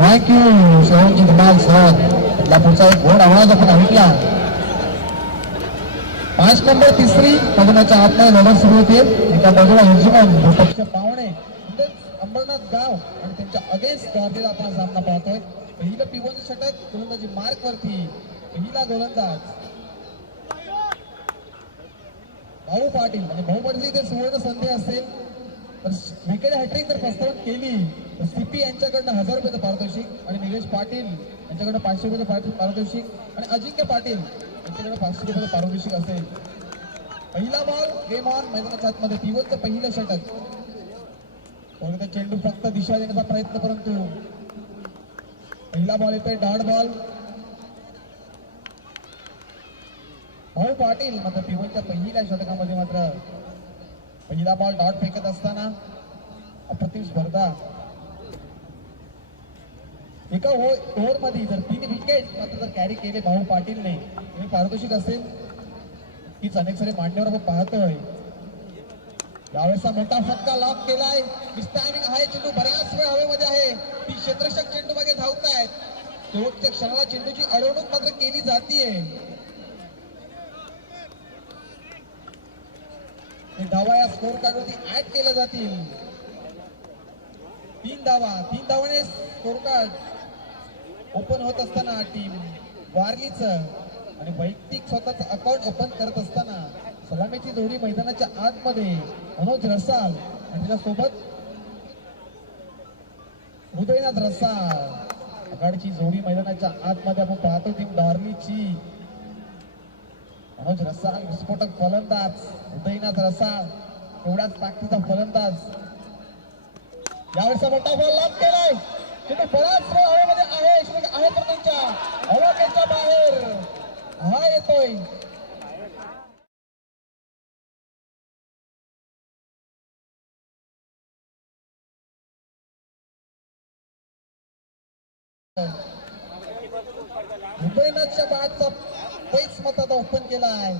Thank you सोहमजी धमाल sir. आपला पुढचा एक गोड आवाज आपण ऐकला. 5 नंबर तिसरी मैदानाच्या आतमध्ये लढत सुरू होतील. एका बाजूला यजमान पक्ष पाहुणे अंबरनाथ गाव आणि त्यांच्या अगेन्स्ट गावातील आपण सामना पाहतोय. पहिलं पिवळचं षटक गोलंदाजी मार्क वरती. पहिला गोलंदाज भाऊ पाटील आणि भाऊ पाटील इथे सुवर्ण संधी असेल तर विकेट हॅट्रिक जर प्रस्तावित केली तर सीपी यांच्याकडनं 1000 रुपयाचं पारितोषिक आणि निलेश पाटील यांच्याकडनं 500 रुपयाचं पारितोषिक आणि अजिंक्य पाटील यांच्याकडे 500 रुपयाचं पारितोषिक असेल. पहिला बॉल गेम ऑन. मैदानाच्या आतमध्ये पिवळचं पहिलं षटक. चेंडू फक्त दिशा देण्याचा प्रयत्न परंतु पहिला बॉल येतोय डॉट बॉल. भाऊ पाटील मात्र पिवळच्या पहिल्या षटकामध्ये मात्र पहिला बॉल डॉट फेकत असताना अप्रतिम स्पर्धा. एका ओव्हर मध्ये जर 3 विकेट मात्र जर कॅरी केले भाऊ पाटीलने आणि पारितोषिक असेल हीच अनेक सारे मांडण्यावर आपण पाहतोय. यावेळेसचा मोठा फटका लॉक केलाय. टायमिंग आहे. चेंडू बऱ्याच वेळ हवेमध्ये आहे. ती क्षेत्ररक्षक चेंडू मागे धावतायत. शेवटच्या क्षणाला चेंडूची अडवणूक मात्र केली जातीये. धावा या स्कोर कार्डवरती ऍड केल्या जातील. 3 धावाने स्कोर कार्ड ओपन होत असताना टीम वारलीच आणि वैयक्तिक स्वतःच अकाउंट ओपन करत असताना सलामीची जोडी मैदानाच्या आतमध्ये मनोज रसाल आणि त्याच्यासोबत उदयनाथ रसाल आघाडीची जोडी मैदानाच्या आतमध्ये आपण पाहतो. टीम वारलीची मनोज रसाल विस्फोटक फलंदाज, उदयनाथ रसाळ एवढाच ताकदीचा फलंदाज. यावेळेस मोठा बॉल लॉक केलाय. तिथे बराच वेळ हवेमध्ये आहे तर त्यांच्या हवाच्या बाहेर हा येतोय. उदयनाथच्या बॅटचा पैस मताचा ओपन केलाय.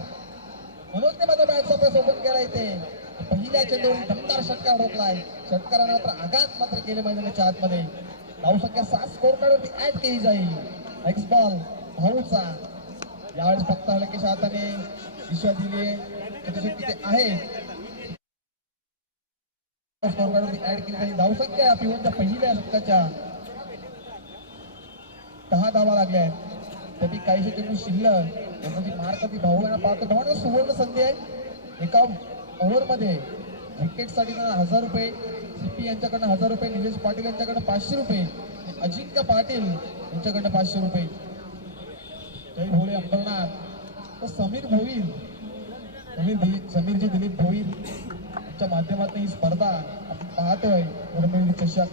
मनोजने मात्र बॅटचा पैस ओपन केला. इथे पहिल्या चेंडूवरून दमदार षटकार रोखलाय. षटकाराने मात्र आघात मात्र केले मैदानाच्या आतमध्ये. धाव संख्या 7 स्कोर कार्डवरती ऍड केली जाईल. नेक्स्ट बॉल भाऊचा. यावेळेस फक्त हलकेच्या हाताने दिशा दिली तिथे आहे. स्कोर कार्डवरती ऍड केली जाईल. धाव संख्या पिवळच्या पहिल्या षटकाच्या 10 धावा लागल्या आहेत. तरी काहीशे चेंडू शिल्लक मार्क ती भाऊ यांना पाहतो. भावांना सुवर्ण संधी आहे. एका ओव्हर मध्ये विकेटसाठी 1000 रुपये, सीपी यांच्याकडनं 1000 रुपये, निलेश पाटील यांच्याकडनं 500 रुपये, अजिंक्य पाटील यांच्याकडनं 500 रुपये. जय भोळे अंबरनाथ व समीर भोईर समीरजी दिलीप भोईर यांच्या माध्यमातून ही स्पर्धा आपण पाहतोय. रमेश चषक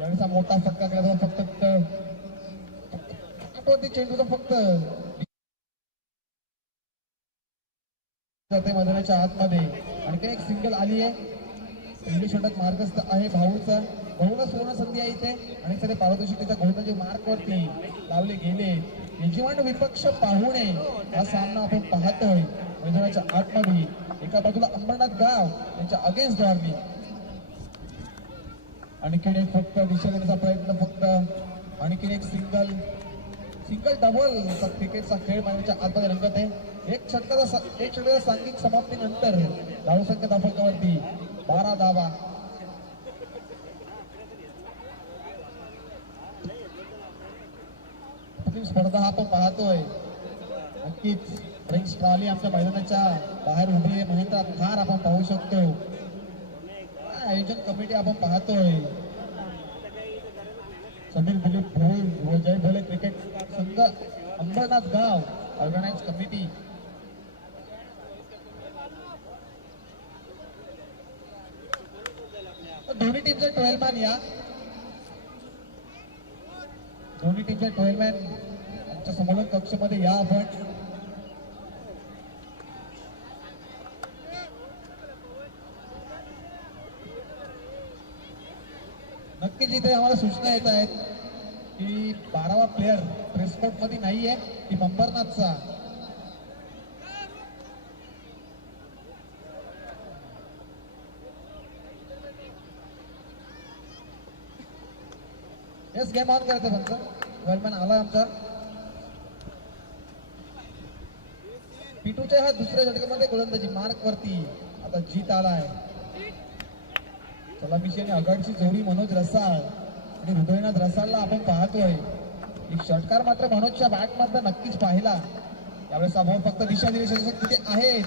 यावेळेचा मोठा फटका केला. फक्त चेंडूचा फक्त मैदानाच्या आतमध्ये आणखी एक सिंगल आली आहे. पहिली षटक मार्गस्थ आहे भाऊचा. भाऊला सुवर्ण संधी आहे इथे आणि सगळे पारितोषिकाच्या गोलंदाजी मार्क वरती लावले गेले. यजमान विपक्ष पाहुणे हा सामना आपण पाहतोय मैदानाच्या आतमध्ये. एका बाजूला अंबरनाथ गाव यांच्या अगेन्स्ट वारली. आणखीन एक फक्त दिशा देण्याचा प्रयत्न. फक्त आणखीन एक सिंगल डबल क्रिकेटचा खेळ मैदानाच्या आतमध्ये रंगत आहे. एक षटकाचा सांघिक समाप्तीनंतर धावसंख्या धावफलकावरती 12 धावा. स्पर्धा हा आपण पाहतोय. नक्कीच ड्रिंक्स ट्रॉली आमच्या मैदानाच्या बाहेर उभी आहे. महेंद्र थार आपण पाहू शकतो. आयोजन कमिटी आपण पाहतोय. समीर दिलीप भोईर व जय भोले क्रिकेट संघ अंबरनाथ गाव ऑर्गनाइज कमिटी. दोन्ही टीमचे 12 मॅन या. दोन्ही टीमचे 12 मॅन आमच्या समोलन कक्षमध्ये या आपण. नक्कीच इथे आम्हाला सूचना येत आहेत की 12वा प्लेअर प्रेसकोर्ट मध्ये नाहीये. ती अंबरनाथचा. येस गेम ऑन करायचं फक्त. वेलमॅन आला आमचा. पिटूच्या ह्या दुसऱ्या षटकामध्ये गोलंदाजी मार्क वरती आता जीत आलाय. सलामीची आणि आघाडीची जोडी मनोज रसाळ आणि हृदयनाथ रसाळला आपण पाहतोय. एक षटकार मात्र मनोजच्या बॅट मधला नक्कीच पाहिला. यावेळेस समोर फक्त दिशा निर्देशक तिथे आहेत.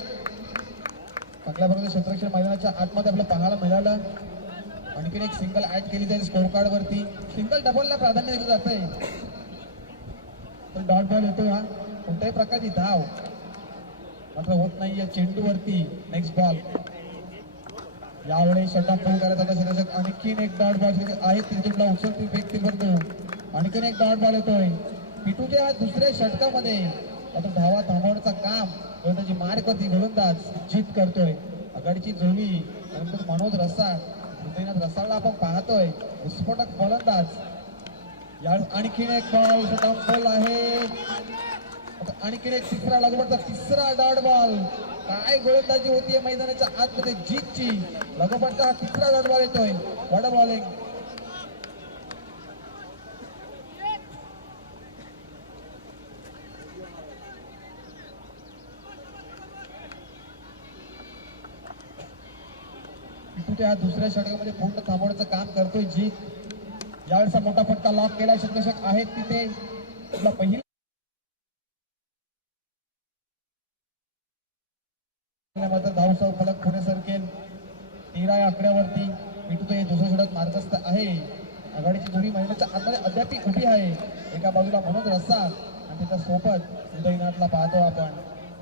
चांगल्या प्रकारे क्षेत्ररक्षण मैदानाच्या आतमध्ये आपल्याला पाहायला मिळालं. आणखीन एक सिंगल ऍड केली जाईल स्कोर कार्ड वरती. सिंगल डबलला प्राधान्य दिलं जातंय. डॉट बॉल येतो हा. कोणत्याही प्रकारची धाव मात्र होत नाहीये चेंडूवरती. Next ball. यावेळेस शटडाऊन पूर्ण करायचा होता क्षेत्ररक्षक. आणखीन एक डॉट बॉल आहे तिरतुडला उचलती फेकती करतो. आणखीन एक डॉट बॉल येतोय. पिटूच्या दुसऱ्या षटकामध्ये आता धावा थांबवण्याचं काम गोलंदाजी मार्क वरती गोलंदाज जीत करतोय. आघाडीची जोडी त्यानंतर मनोज रसाळ हृदयनाथ रसाळला आपण पाहतोय. विस्फोटक गोलंदाज. यावेळेस आणखीन एक बॉल शटडाऊन बॉल आहे. आणखीन एक तिसरा लागवडचा तिसरा डॉट बॉल. काय गोलंदाजी होतीये मैदानाच्या आतमध्ये जीतची. लगोपाठचा हा तिसरा डॉट बॉल येतोय. What a bowling. पिटूच्या दुसऱ्या षटकामध्ये पूर्ण थांबवण्याचं काम करतोय जीत. यावेळेचा मोठा फटका लॉक केला. क्षेत्ररक्षक आहेत तिथे. तुला पहिली धावसा फलक पुढे सरकेल. 13 या आकड्यावरती पिटूचं हे दुसरं षटक मार्गस्थ आहे. आघाडीची जोडी महिन्याच्या आतमध्ये अद्याप उभी आहे. एका बाजूला मनोज रसाळ आणि त्याच्या सोबत हृदयनाथला पाहतो आपण.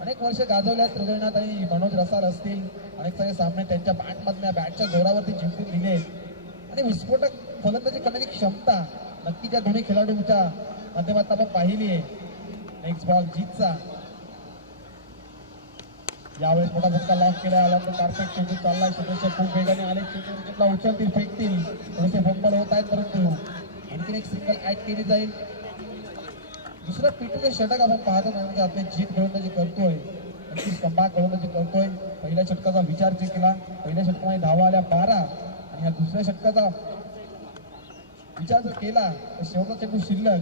अनेक वर्ष गाजवल्यात हृदयनाथ आणि मनोज रसाळ असतील. अनेक सारे सामने त्यांच्या बॅटमधल्या बॅटच्या जोरावरती जिंकून दिले आणि विस्फोटक फलंदाजी करण्याची क्षमता नक्की त्या दोन्ही खेळाडूंच्या माध्यमातून आपण पाहिली आहे. नेक्स्ट बॉल जीतचा. यावेळेस मोठा फटका लॉक केला. आल्यानंतर कार्पेट चेंडू चाललाय. क्षेत्ररक्षक खूप वेगाने आले. चेंडूला उचलतील फेकतील. थोडेसे फंबल होत आहेत परंतु आणखीन एक सिंगल ऍड केली जाईल. दुसरं पिटूचे षटक आपण पाहतो म्हणजे आपले जीत गोलंदाजी करतोय. नक्कीच कमबॅक गोलंदाजी करतोय. पहिल्या षटकाचा विचार केला. पहिल्या षटकामध्ये धावा आल्या 12 आणि ह्या दुसऱ्या षटकाचा विचार जर केला तर शेवटचा चेंडू शिल्लक.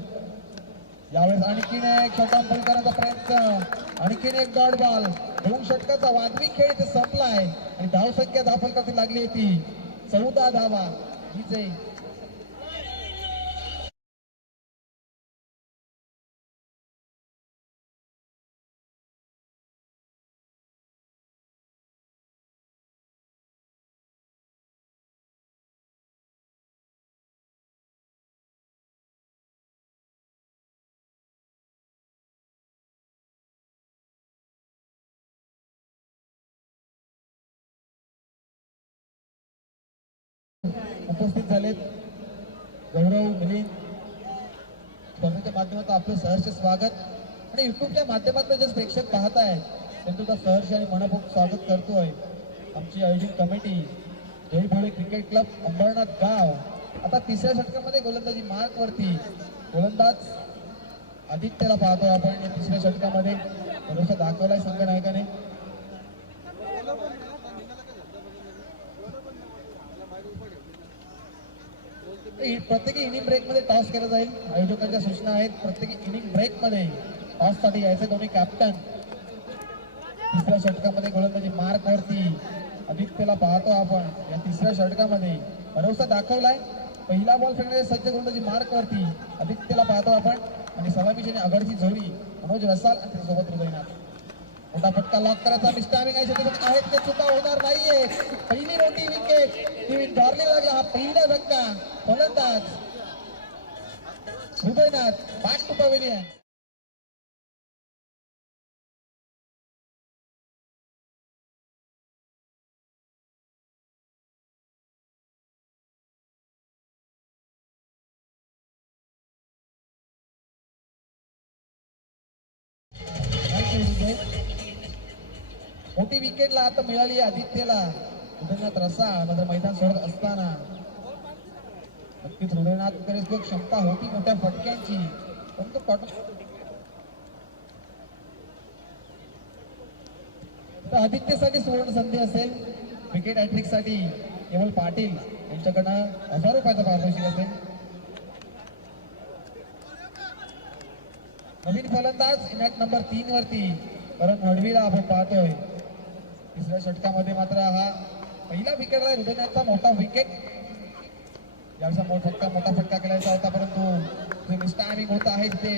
यावेळेस आणखीन एक षटकाम पूर्ण करण्याचा प्रयत्न. आणखीन एक डॉट बॉल. 2 षटकाचा वादवी खेळ इथे संपलाय आणि धावसंख्या धावफलकाची लागली होती 14 धावा. विजय उपस्थित झालेत. गौरव मिलिंद स्पर्धेच्या माध्यमातून आपलं सहर्ष स्वागत आणि युट्यूबच्या माध्यमातून जे प्रेक्षक पाहत आहेत त्यांचं सुद्धा सहर्ष आणि मनपूर्वक स्वागत करतोय. आमची आयोजित कमिटी जय भोळे क्रिकेट क्लब अंबरनाथ गाव. आता तिसऱ्या षटकामध्ये गोलंदाजी मार्क वरती गोलंदाज आदित्यला पाहतोय आपण. या तिसऱ्या षटकामध्ये भरोसा दाखवलाय संघनायकाने. प्रत्येक इनिंग ब्रेक मध्ये टॉस केला जाईल. आयोजकांच्या सूचना आहेत प्रत्येक इनिंग ब्रेक मध्ये टॉस साठी यायचे दोन्ही कॅप्टन. तिसऱ्या षटकामध्ये गोलंदाजी मार्क वरती आदित्यला पाहतो आपण. या तिसऱ्या षटकामध्ये भरोसा दाखवलाय. पहिला बॉल फेकण्याचे सज्ज गोलंदाजी मार्क वरती आदित्यला पाहतो आपण आणि सलामीची आणि आघाडीची जोडी मनोज रसाळ आणि त्याच्यासोबत हृदयनाथ. मोठा फटका लॉक करायचा मिस्टारिंग आहेत ते चुका होणार नाहीये. पहिली मोठी विकेट ती डॉर्ली लागला. हा पहिला धक्का. फलंदाज हृदयनाथ बॅक टू पवेलियन. मोठी विकेटला आता मिळाली आदित्यला. हृदयनाथ रसाळ मात्र मैदान सोडत असताना नक्कीच हृदयनाथकडे जो क्षमता होती मोठ्या फटक्यांची परंतु तर आदित्यसाठी सुवर्ण संधी असेल. विकेट हॅट्रिक साठी केवळ पाटील यांच्याकडनं 1000 रुपयाचा पारितोषिक असेल. नवीन फलंदाज मॅच नंबर 3 वरती करण मडवीला आपण पाहतोय. तिसऱ्या षटकामध्ये मात्र हा पहिला विकेट आहे हृदयाचा मोठा विकेट. याचा मोठा फटका केलायचा होता, परंतु जे मिस्टायमिंग होत आहे ते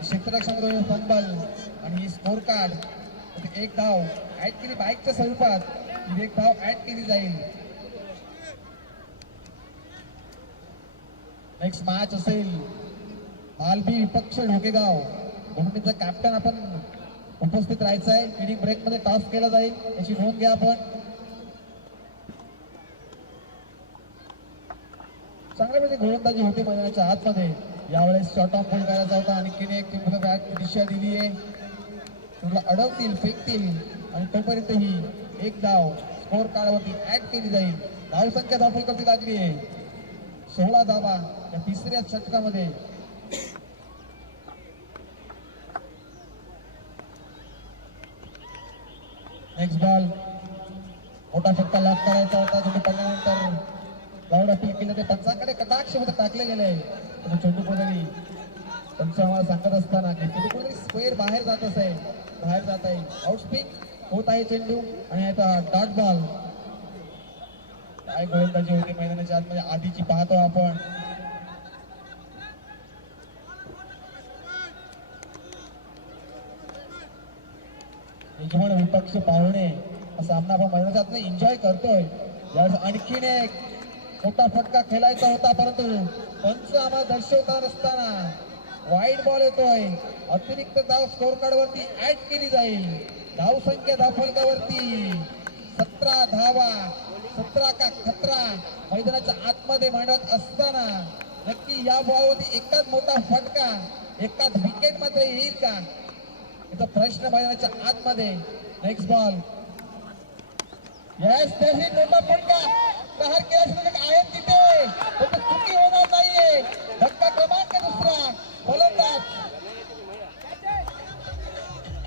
क्षेत्ररक्षणामध्ये फंबल आणि स्कोर कार्ड एक धाव ऍड केली बाईकच्या स्वरूपात. एक धाव ऍड केली जाईल. नेक्स्ट मॅच असेल मालबी विपक्ष ढोकेगाव. दोन्हीचा कॅप्टन आपण उपस्थित राहायचं आहे. इनिंग ब्रेक मध्ये टॉस केला जाईल, याची नोंद घ्या आपण. चांगल्या म्हणजे गोलंदाजी होते मैदानाच्या आतमध्ये. यावेळेस शॉर्ट ऑफ बॉल करायचा होता. आणखीन एक टीमला बॅट दिशा दिली आहे. तुला अडवतील, फेकतील आणि तोपर्यंत ही एक धाव स्कोर कार्डवरती ऍड केली जाईल. धाव संख्या धावफलकावरती लागली आहे 16 धावा या तिसऱ्या षटकामध्ये. नेक्स्ट बॉल मोठा फटका लाभ करायचा होता. चेंडू पडल्यानंतर लाऊड अपील केलं ते पंचांकडे कटाक्ष मध्ये टाकले गेले. चेंडू कुठेतरी पंच आम्हाला सांगत असताना की चेंडू कुठेतरी स्क्वेअर बाहेर जात असेल, बाहेर जात आहे. आउटस्पिन होत आहे चेंडू आणि आता डॉट बॉल. काय गोलंदाजी होती मैदानाच्या आतमध्ये आधीची पाहतो आपण. यजमान विपक्ष पाहुणे सामना आपण मैदानाच्या आत एन्जॉय करतोय. यावेळेस आणखीन एक मोठा फटका खेळायचा होता, परंतु पंच आम्हाला दर्शवता नसताना वाईड बॉल येतोय. अतिरिक्त धाव स्कोर कार्ड वरती ऍड केली जाईल. धाव संख्या धावफलकावरती 17 धावा. 17 का खतरा मैदानाच्या आतमध्ये मांडत असताना नक्की या बॉलवरती एकाच मोठा फटका, एकाच विकेट मात्र येईल का, याचा प्रश्न मैदानाच्या आतमध्ये. Next ball. यस, तरी मोठा फटका प्रहार केल्याशिवाय आहेत तिथे, पण चुकी होणार नाहीये. धक्का क्रमांक दुसरा. फलंदाज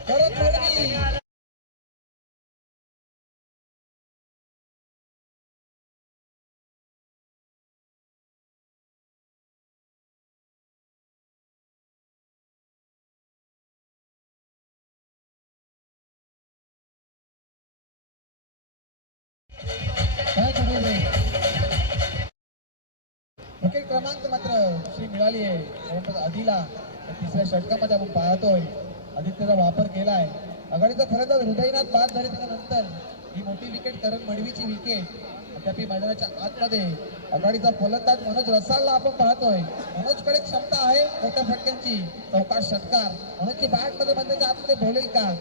करत मडवी. विकेट क्रमांक मात्र श्री मिळाली आहे आधीला. तिसऱ्या षटकामध्ये आपण पाहतोय आदित्यचा वापर केलाय. आघाडीचा फलंदाज हृदयनाथ बाद झाले त्यानंतर ही मोठी विकेट करण मडवीची विकेट. तथापि मैदानाच्या आतमध्ये आघाडीचा फलंदाज मनोज रसालला आपण पाहतोय. मनोजकडे क्षमता आहे मोठ्या फटक्यांची. चौकार षटकार मनोजची बॅट मध्ये मैदानाच्या आतमध्ये बोलेल का,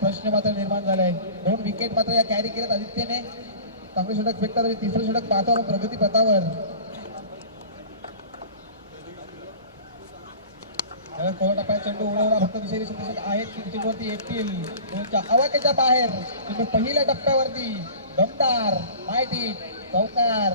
प्रश्न मात्र निर्माण झालाय. 2 विकेट मात्र या कॅरी केल्यात आदित्यने. चांगले षटक फेकतात आणि तिसरं षटक पाहतो आपण प्रगती पथावर. चेंडू उडवला फक्त दुसरी षटक आहेत. चेंडूवरती येतील आवाक्याच्या बाहेर. चेंडू पहिल्या टप्प्यावरती दमदार माहिती चौकार.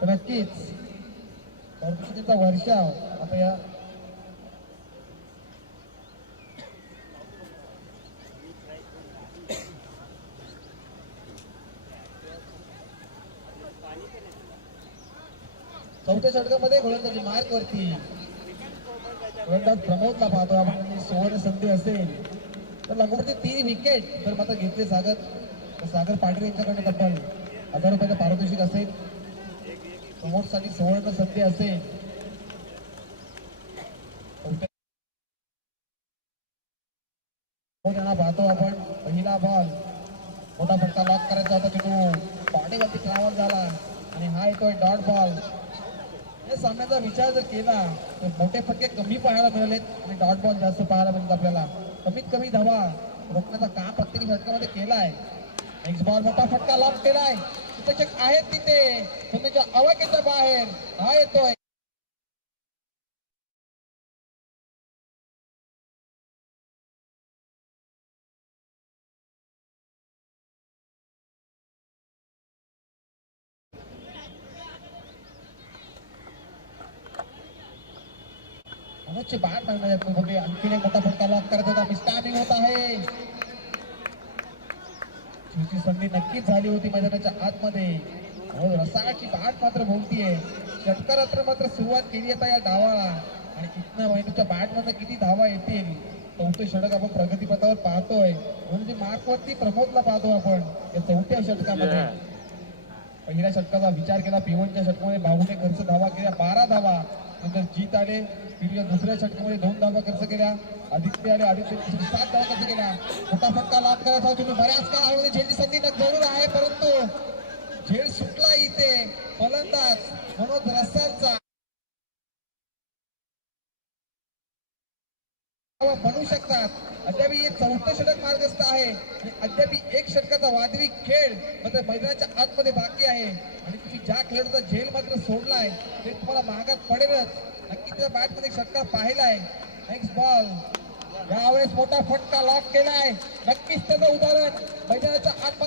तर नक्कीच त्यांचा वर्षाव आता या चौथ्या षटकामध्ये गोलंदाजी मार्क वरती गोलंदाज प्रमोदला पाहतो आपण. सुवर्ण संधी असेल तर लागोपाठी 3 विकेट जर मात्र घेतले सागर पाटील यांच्याकडे तब्बल 1000 रुपयाचं पारितोषिक असेल. प्रमोदसाठी सुवर्ण संधी असेल. त्यांना पाहतो आपण. पहिला बॉल मोठा फटका लॉक करायचा होता चेंडू पाठीवरती ट्रॅव्हल झाला आणि हा येतोय डॉट बॉल. या सामन्याचा विचार जर केला तर मोठे फटके कमी पाहायला मिळालेत आणि डॉट बॉल जास्त पाहायला मिळतात आपल्याला. कमीत कमी धावा रोखण्याचा काम प्रत्येक षटकामध्ये केलाय. नेक्स्ट बॉल मोठा फटका लॉक केलाय. चेक आहेत तिथे तुमच्या अवाक्याच्या बाहेर हा येतोय. मनोजची बॅट मागण्यात आणखीन एक मोठा फटका लॉक करत होता. मिस्टामिंग होत आहे. तिची संधी नक्कीच झाली होती मैदानाच्या आतमध्ये. रसाळाची बॅट मात्र बोलतीये. षटकारात्र मात्र सुरुवात केली आता या डावाला आणि इथनं मैदानाच्या बॅट मध्ये किती धावा येतील. चौथे षटक आपण प्रगतीपथावर पाहतोय. म्हणजे मार्कवरती प्रमोदला पाहतो आपण या चौथ्या षटकामध्ये. पहिल्या षटकाचा विचार केला P1च्या षटकामध्ये बाहुने खर्च धावा केल्या 12 धावा. नंतर जीत आले दुसऱ्या षटकामध्ये 2 धावा खर्च केल्या. आदित्य आले आदित्यने 7 धावा खर्च केल्या. मोठा फटका लाभ करायचा तुम्ही बऱ्याच काळामध्ये झेलची संधी जरूर आहे परंतु झेल सुटला इथे. फलंदाज मनोज रसालचा बनू शकतात. अद्याप हे चौथं षटक मार्गस्थ आहे आणि अद्याप एक षटकाचा वादवी खेळ मात्र मैदानाच्या आतमध्ये बाकी आहे आणि तुम्ही ज्या खेळाडूचा झेल मात्र सोडलाय ते तुम्हाला महागात पडेलच. नक्की त्या बॅट मध्ये षटकार पाहिलाय. नेक्स्ट बॉल यावेळेस मोठा फटका लॉक केलाय. नक्कीच त्याचं उदाहरण मैदानाच्या आत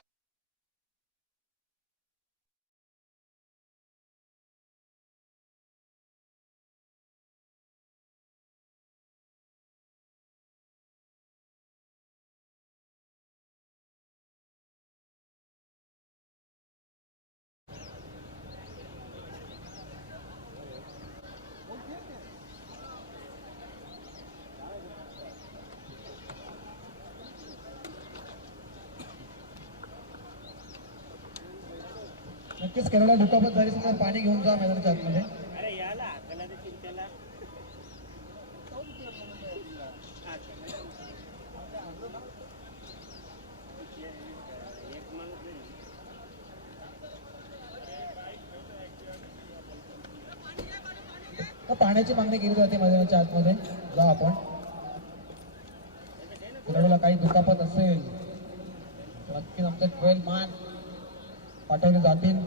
नक्कीच केरळला दुखापत झाली समजा पाणी घेऊन जा मैदानाच्या आतमध्ये. पाण्याची मागणी केली जाते मैदानाच्या आतमध्ये. जा आपण. केरळला काही दुखापत असेल नक्कीच आमचे 12 मान पाठवले जातील.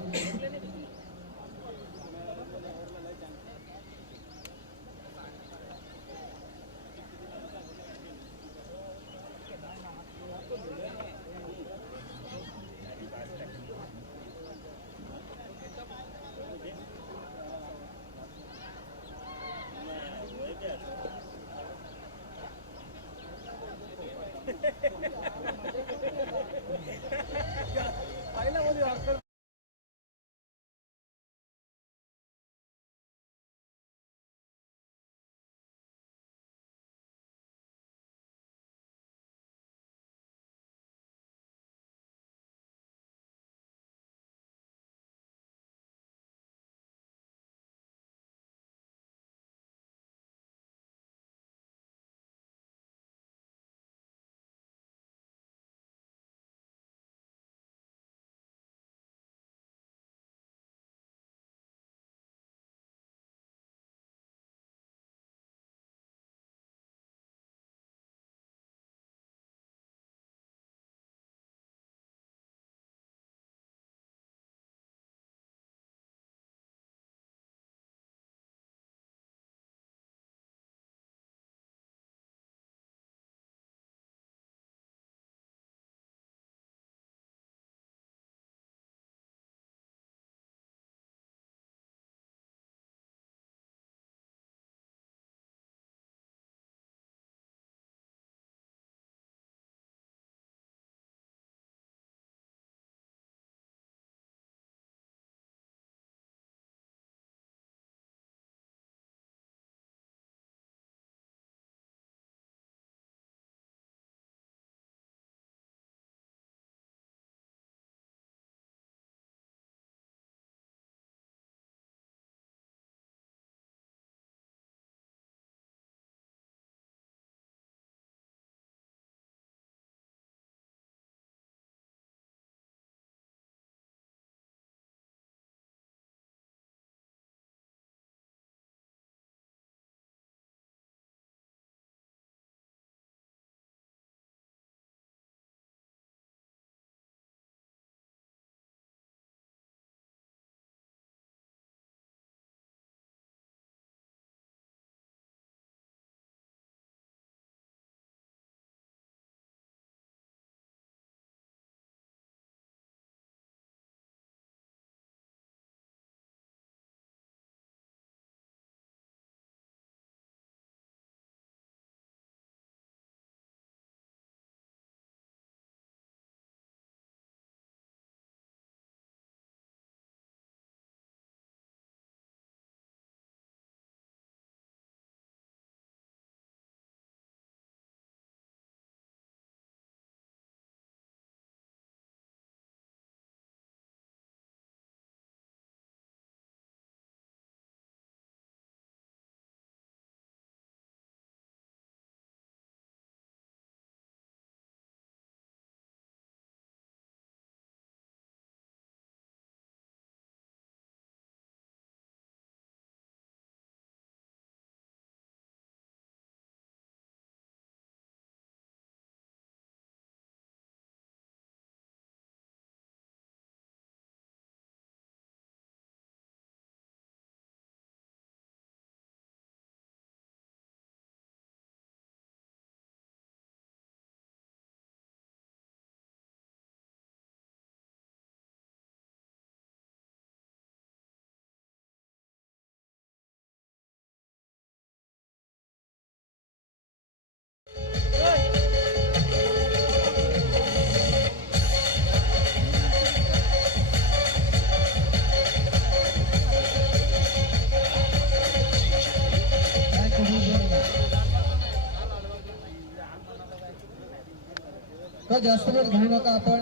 जास्त वेळ घेऊ नका आपण.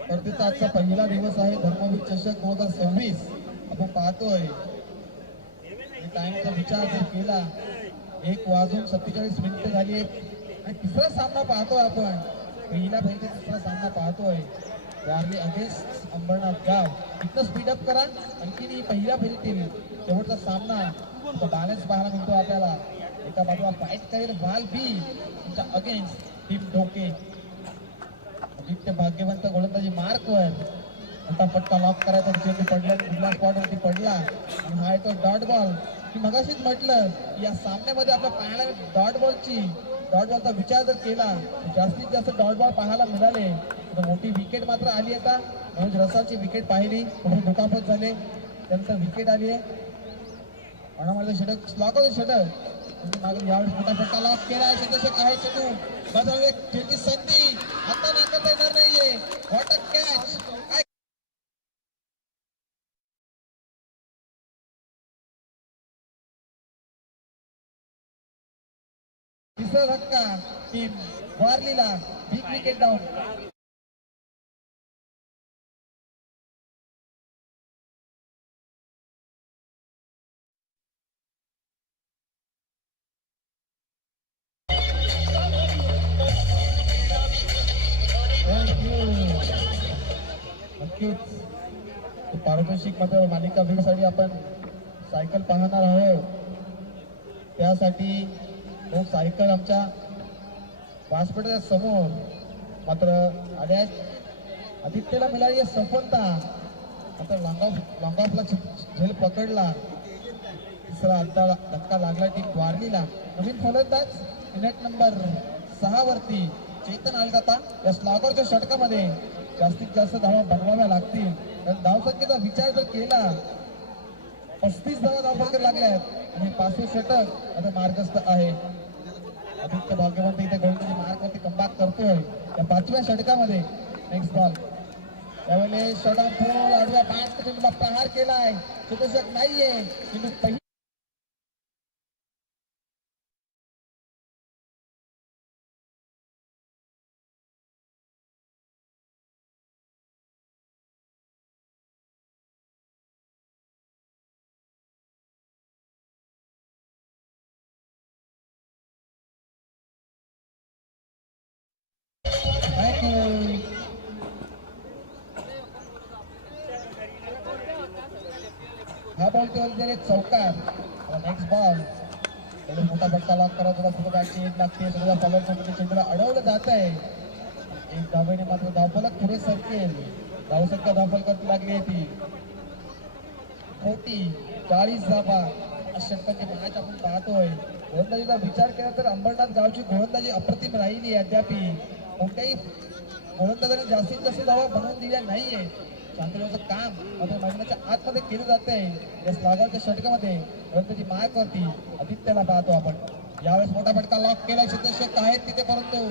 स्पर्धेचा आजचा पहिला दिवस आहे धर्मवीर चषक 2026. आपण पाहतोय टाइमचा विचार जर केला 1:47 झाली आणि तिसरा सामना पाहतोय आपण. पहिल्यापैकी तिसरा सामना पाहतोय वारली अगेन्स्ट अंबरनाथ गाव. इथं स्पीडअप करा. आणखी पहिल्या फेरीतील शेवटचा सामना बॅलन्स पाहायला मिळतो आपल्याला. एका बाजूला फाईट करेल वाल बी तुमच्या अगेन्स्ट टीम ढोके. आदित्य भाग्यवंत गोलंदाजी मार्कवर मोठा फटका लॉक करायचा. चेंडू पडला कुठल्या स्पॉटवरती पडला आणि हा येतो डॉट बॉल. मी मगाशीच म्हटलं या सामन्यामध्ये आपल्या पाहायला डॉट बॉलचा विचार जर केला जास्तीत जास्त डॉट बॉल पाहायला मिळाले तर मोठी विकेट मात्र आली. आता मनोज रसालची विकेट पाहिली, थोडी दुखापत झाले, त्यानंतर विकेट आली आहे. अणामध्ये षटक लॉक होते. षटक यावेळेस मोठा फटका लॉक केला. षटक आहे चेंडू बदलची संधी आता नाकारता येणार नाहीये. What a catch. तिसरा धक्का टीम वारलीला. Big wicket down. नक्कीच पारितोषिक मध्ये मालिका साठी आपण सायकल पाहणार आहोत. त्यासाठी तो सायकल आमच्या व्यासपीठाच्या समोर मात्र आल्या. आदित्यला मिळाली सफलता. आता लॉंग ऑफला झेल पकडला. तिसरा धक्का लागला टीम वारलीला. नवीन फलंदाज मिनिट नंबर 6 वरती चेतन आलदाता. या स्लॉगरच्या षटकामध्ये जास्तीत जास्त धावा बनवाव्या लागतील. धावसंख्येचा विचार जर केला 35 धावा धावसंख्या लागल्यात आणि 5 षटक आता मार्गस्थ आहे. आदित्य भाग्यवंत इथे गोलंदाजी मार्गवरती कमबॅक करतोय या 5व्या षटकामध्ये. नेक्स्ट बॉल त्यावेळेस षटक आडव्या बॅट चेंडूला प्रहार केलाय. चेतोषक नाहीये. चेंडू हा बॉल केवळ चौकार. नेक्स्ट बॉल मोठा फटका लॉक करा. तुला पुढे बॅटची एक लागते. चेंडूला अडवलं जात आहे. एक धावेने मात्र धावफलक पुढे सरकेल. धावसंख्या धावफलकात लागली आहे ती 40 धावा. षटकांची मॅच आपण पाहतोय. गोलंदाजीचा विचार केला तर अंबरनाथ गावची गोलंदाजी अप्रतिम राहिली. अद्यापी कोणत्याही गोलंदाजाने जास्तीत जास्त धावा बनवून दिल्या नाहीये. शांततेचं काम मात्र मैदानाच्या आतमध्ये केलं जात आहे. या स्लॉगरच्या षटकामध्ये गोलंदाजी मार्कवरती आदित्यला पाहतो आपण. यावेळेस मोठा फटका लॉक केला. षटक आहेत तिथे परंतु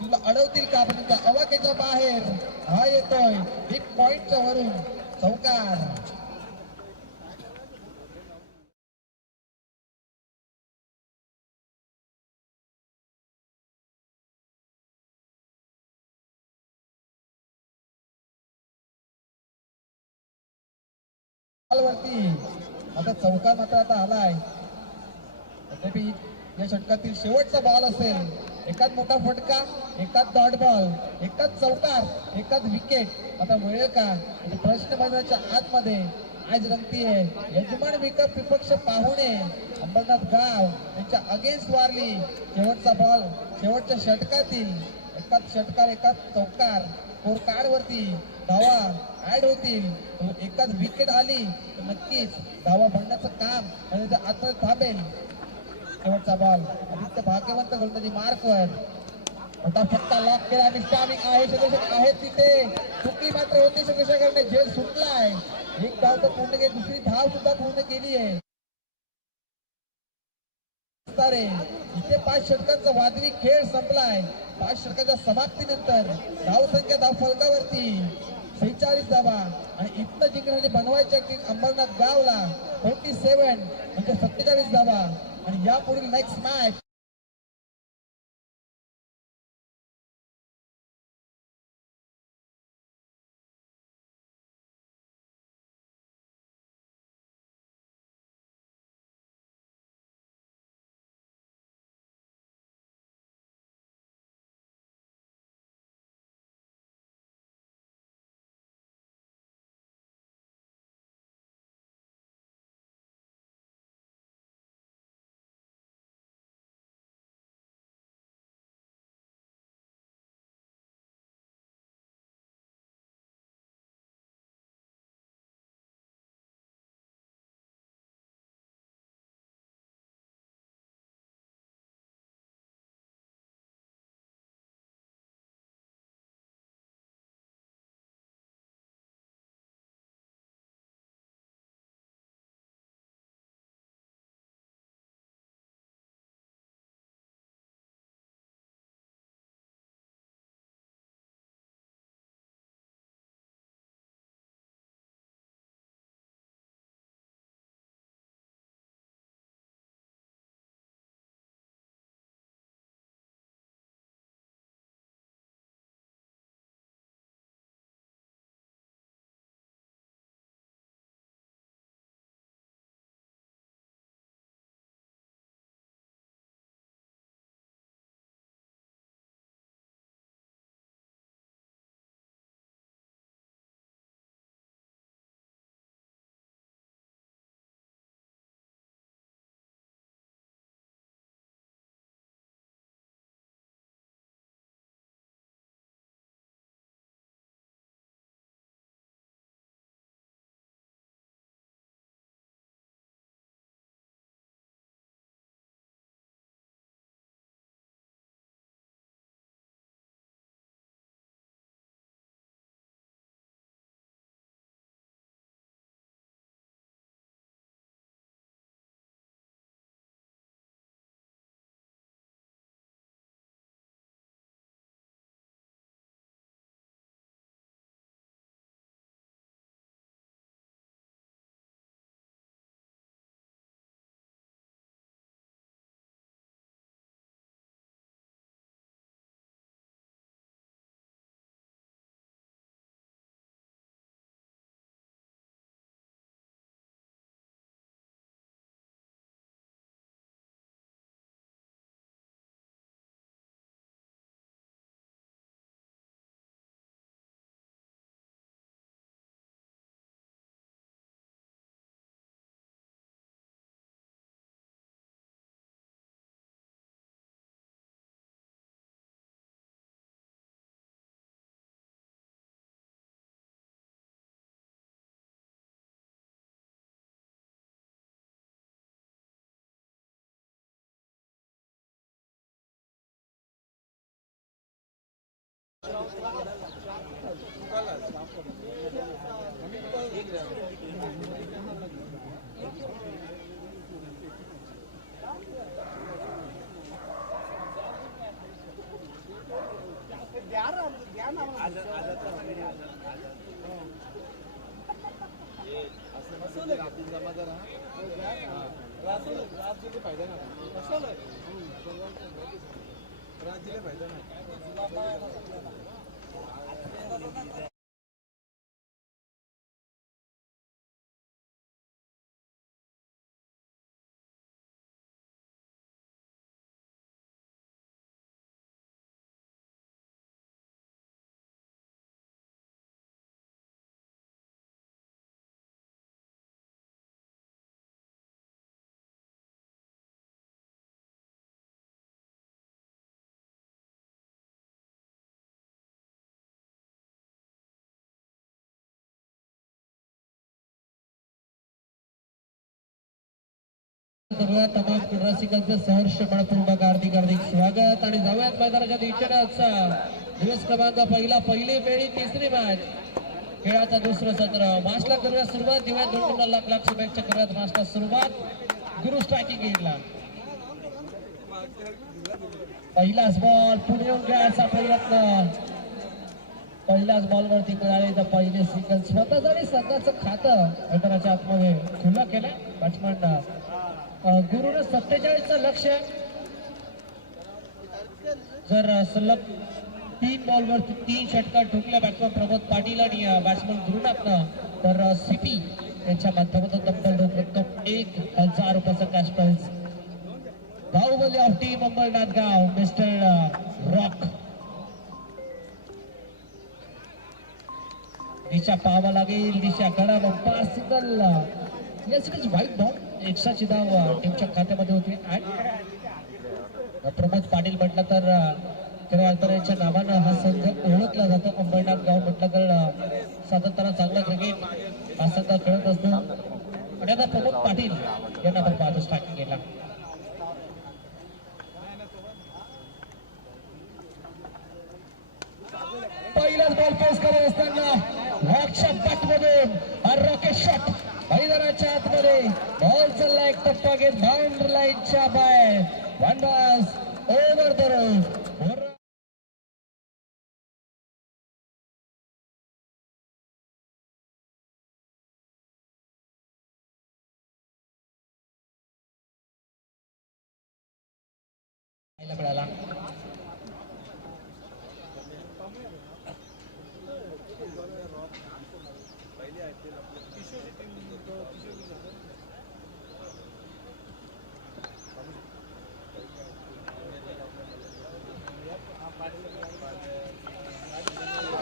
तुला अडवतील का आपण त्या अवाक्याच्या बाहेर. हा येतोय एक पॉइंटच्या वरून चौकार. वरती आता चौकार मात्र आता आलाय. तथापि या षटकातील शेवटचा बॉल असेल. एकाच मोठा फटका, एकाच डॉट बॉल, एकाच चौकार, एकाच विकेट. आता मिळेल का प्रश्न मैदानाच्या आतमध्ये आज रंगतीये. यजमान विकत विपक्ष पाहुणे अंबरनाथ गाव यांच्या अगेन्स्ट वारली. शेवटचा बॉल शेवटच्या षटकातील एकाच षटकार, एकाच चौकार. स्कोर कार्ड वरती धावा ऍड होतील. एकाच विकेट आली तर नक्कीच धावा बनण्याचं काम म्हणजे आतमध्ये थांबेल. शेवटचा बॉल आदित्य भाग्यवंत गोलंदाजी मार्कवर मोठा फटका लॉक केला आणि स्टॅमिंग आहे. षटक आहे तिथे. चुकी मात्र होती. षटकाने झेल सुटलाय. एक धाव तर पूर्ण केली, दुसरी धाव सुद्धा पूर्ण केली आहे. इथे 5 षटकांचा वादळी खेळ संपलाय. 5 षटकाच्या समाप्तीनंतर धावसंख्या धाव फलकावरती 46 धावा आणि इथनं जिंकण्यासाठी बनवायच्या अंबरनाथ गावला 47 म्हणजे 47 धावा. आणि यापुढील नेक्स्ट मॅच तमाम रसिकांचं सहर्ष मनपूर्वक हार्दिक स्वागत आणि जाऊयात मैदानाच्या दिशेनेच दिवस क्रमांक पहिली फेरी तिसरी मॅच खेळाचा दुसरं सत्र मास्टला करूया सुरुवात दिव्या 2 लाख शुभेच्छा करूयात मास्टला सुरुवात गुरु स्ट्रायकिंग गेला पहिलाच बॉल पुढे येऊन घ्यायचा प्रयत्न पहिल्याच बॉलवरती मिळाले तर पहिले सिंगल स्वतःच आणि संघाचं खातं मैदानाच्या आतमध्ये खुला केलं बॅट्समॅन गुरुनं 47चं लक्ष जर सलग 3 बॉलवरती 3 षटकार ठोकल्या बॅट्समॅन प्रमोद पाटील आणि बॅट्समॅन गुरुनाथनं तर सीपी यांच्या माध्यमातून तब्बल रक्कम 1000 रुपयाचा cash prize Bahubali of team Ambarnath गाव मिस्टर रॉक दिशा पाहावा लागेल दिशा करा पाच सिंगल यासाठी व्हाईट बॉल 100ची धाव टीमच्या खात्यामध्ये होती आणि प्रमोद पाटील म्हटलं तर खऱ्या अर्थाच्या नावानं हा संघ ओळखला जातो अंबरनाथ गाव म्हटलं तर सातत्यानं चांगलं क्रिकेट हा संघ खेळत असतो आणि आता प्रमोद पाटील यांना पण पाहतो स्ट्रायकिंग केला पहिलाच बॉल पेस करत असताना रॉकच्या बॅटमधून रॉकेट शॉट मैदानाच्या आतमध्ये बॉल चालला एक टप्पा घेत बाउंड्री लाईनच्या बाहेर one balls over the road मिळाला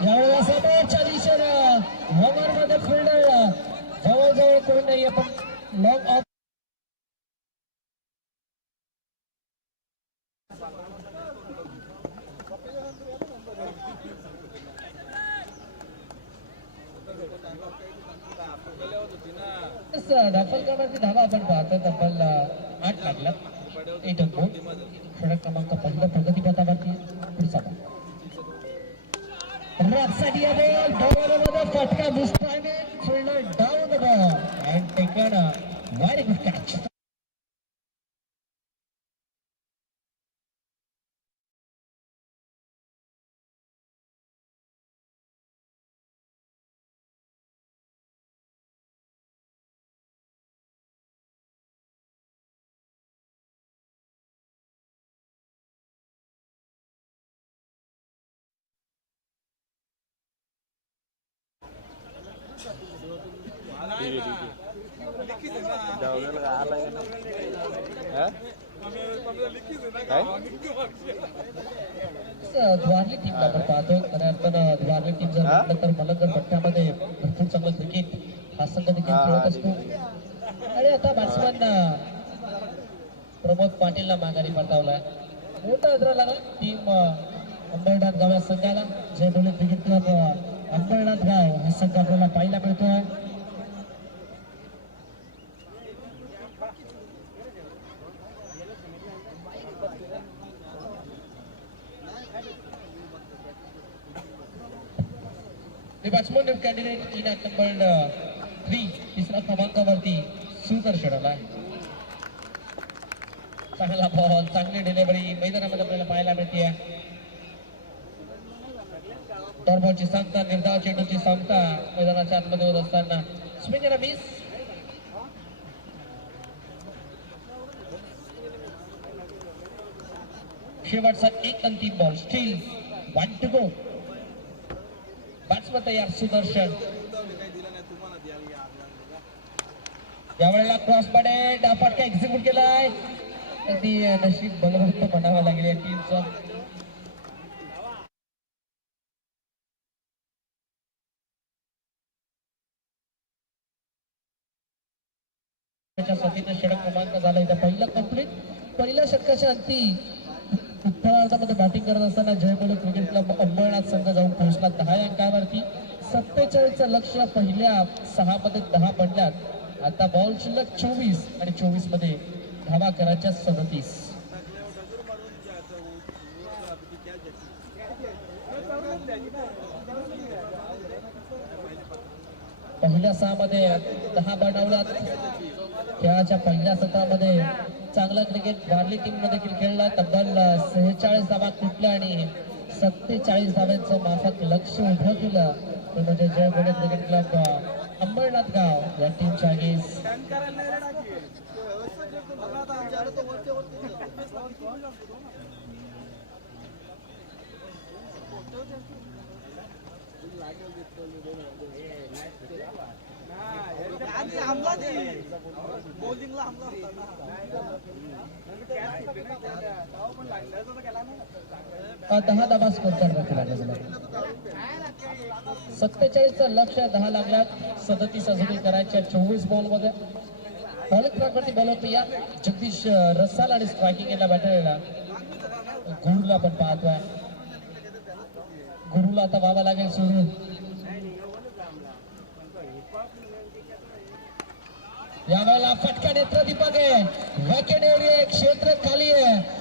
यावेळेला समोरच्या दिशेनं ओव्हर मध्ये फिल्डर जवळजवळ कोण नाही पण लॉंग ऑफ दाखल करण्याची धावा आपण पाहतो तब्बल 8 लागला 8 अंक षटक क्रमांक पहिला प्रगतीपथावरती पुढचा साठी बॉल फटका दुसऱ्याने fielder down the ball and taken very good catch द्वारली टीमला आपण पाहतोय खऱ्या अर्थानं द्वारली टीम जर म्हटलं तर मलंगड पट्ट्यामध्ये भरपूर चांगलं क्रिकेट हा संघ देखील खेळत असतो आणि आता बॅट्समॅन प्रमोद पाटीलला माघारी परतावलाय मोठा अदरा लागला टीम अंबरनाथ गाव या संघाला जे बोलत क्रिकेट क्लब अंबरनाथ गाव हा संघ आपल्याला पाहायला मिळतोय कॅन्डिडेट इन ॲट नंबर 3 तिसऱ्या क्रमांकावरती सुदर्शन आला. चांगला बॉल, चांगली डिलिव्हरी मैदानामध्ये आपल्याला पाहायला मिळते. डॉर्बॉलची सांगता, निर्धाव चेंडूची सांगता मैदानाच्या आतमध्ये होत असताना स्विंग एंड मिस. शेवटचा एक अंतिम ball, steel 1 to go. Batsman तयार सुदर्शन. यावेळेला क्रॉस मध्ये फटका एक्झिक्यूट केलाय. अगदी नशीब बलवंत म्हणावं लागेल या टीमचं. सतीने षटक क्रमांक झाला इथं पहिला कंप्लीट. पहिल्या षटकाच्या अंती उत्तरार्धामध्ये बॅटिंग करत असताना जयबोले क्रिकेट क्लब अंबरनाथ संघ जाऊन पोहोचला 10 अंकावरती. 47चं लक्ष्य पहिल्या 6 मध्ये 10 पडल्यात. आता बॉल शिल्लक 24 आणि 24 मध्ये धावा करायच्या 37. पहिल्या 6 मध्ये 10 बनवल्यात. खेळाच्या पहिल्या सत्रामध्ये चांगला क्रिकेट वारली टीम मध्ये देखील खेळला. तब्बल 46 धावा कुठल्या आणि 47 धाव्यांचं माफक लक्ष उभं केलं. ते म्हणजे जयबोले क्रिकेट क्लब अंबरनाथ गाव या टीमच्या आगीस. दहा धावा स्कोर करण्यात आला. 47चं लक्ष 10 लागल्यात. 37 अजूनही करायच्या 24 बॉल मध्ये. बॉलिंग ट्रॅकवरती बॉल होती या जगदीश रसाल आणि स्ट्रायकिंग याला बॅटरला गुरुला पण पाहतोय. गुरुला आता व्हावा लागेल सुरू. यावेळेला फटका नेत्र दीपक आहे. वॅकेट एरिया क्षेत्र खाली आहे.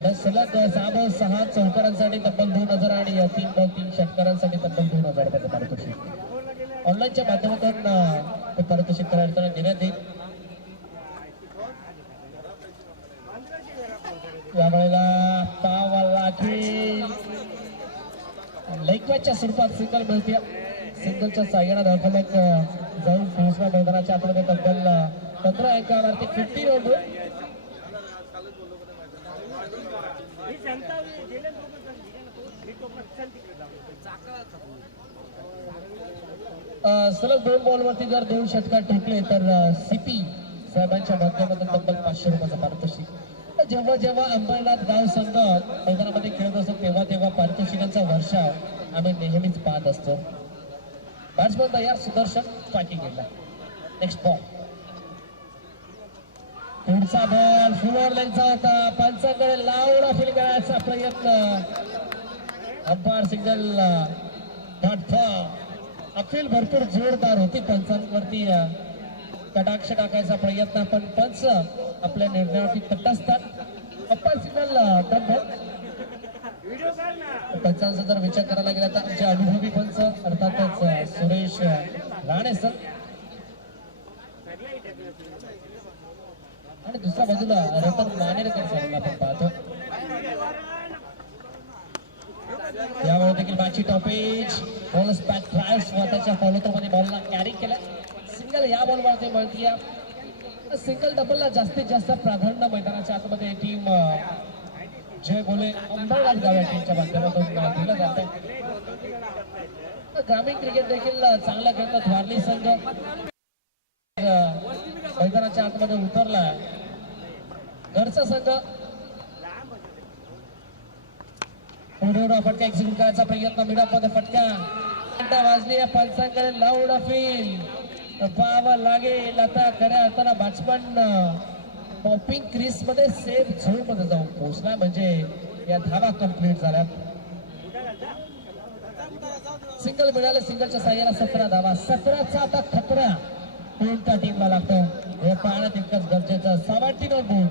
सलग 6 चौकारांसाठी तब्बल 2000 आणि 3 बॉल 3 षटकारांसाठी तब्बल 2000 रुपयाचं पारितोषिक ऑनलाईनच्या माध्यमातून ते पारितोषिक करायला देण्यात येईल. यावेळेला पावाला लेगच्या स्वरूपात सिंगल मिळते. सिंगलच्या साह्याने धडपडक जाऊन पोहोचला मैदानाच्या आतमध्ये तब्बल 15 अंकावरती 50 रन. सलग 2 बॉलवरती जर 2 षटकार ठोकले तर सीपी साहेबांच्या माध्यमातून तब्बल 500 रुपयाचं पारितोषिक. जेव्हा जेव्हा अंबरनाथ गाव संघ मैदानामध्ये खेळत असतो तेव्हा तेव्हा पारितोषिकांचा वर्षाव आम्ही नेहमीच पाहत असतो. बॅट्समन तयार सुदर्शन स्ट्रायकिंग केला. नेक्स्ट बॉल, पुढचा बॉल फुलर लेगचा होता. पंचांकडे लावडा फील करायचा प्रयत्न. अंपायर सिग्नल अपील भरपूर जोरदार होती. पंचांवरती कटाक्ष टाकायचा प्रयत्न पण पंच आपल्या निर्णयावरती तटस्थ. अंपायर सिग्नल पंचांचा जर विचार करायला गेला तर आमचे अनुभवी पंच अर्थातच सुरेश राणे सर आणि दुसऱ्या बाजूला रतन मानेरकर सर आपण पाहतो. यावेळी देखील मॅची टॉपेज बॉल स्पॅक ट्राय स्वतःच्या फॉलोमध्ये बॉलला कॅरी केला. सिंगल या बॉलवरती मिळते. सिंगल डबलला जास्तीत जास्त प्राधान्य मैदानाच्या आतमध्ये टीम जयबोले अंबरनाथ गाव या टीमच्या माध्यमातून दिलं जातं. ग्रामीण क्रिकेट देखील चांगला खेळतात. वारली संघ मैदानाच्या आतमध्ये उतरला. घरचा संघ फटका एक्झिक्यूट करायचा प्रयत्न. मिडअपमध्ये फटका वाजली. पंचांकडे लाऊड फील पाहावं लागेल. आता खऱ्या अर्थानं बॅट्समन पॉपिंग क्रीज मध्ये सेफ झोन मध्ये जाऊन पोहोचला म्हणजे या धावा कंप्लीट झाल्या. सिंगल मिळाले, सिंगलच्या साह्याला 17 धावा, 17चा आता खतरा कोणत्या टीमला लागतो हे पाहणं तितकंच गरजेचं. 17 गुण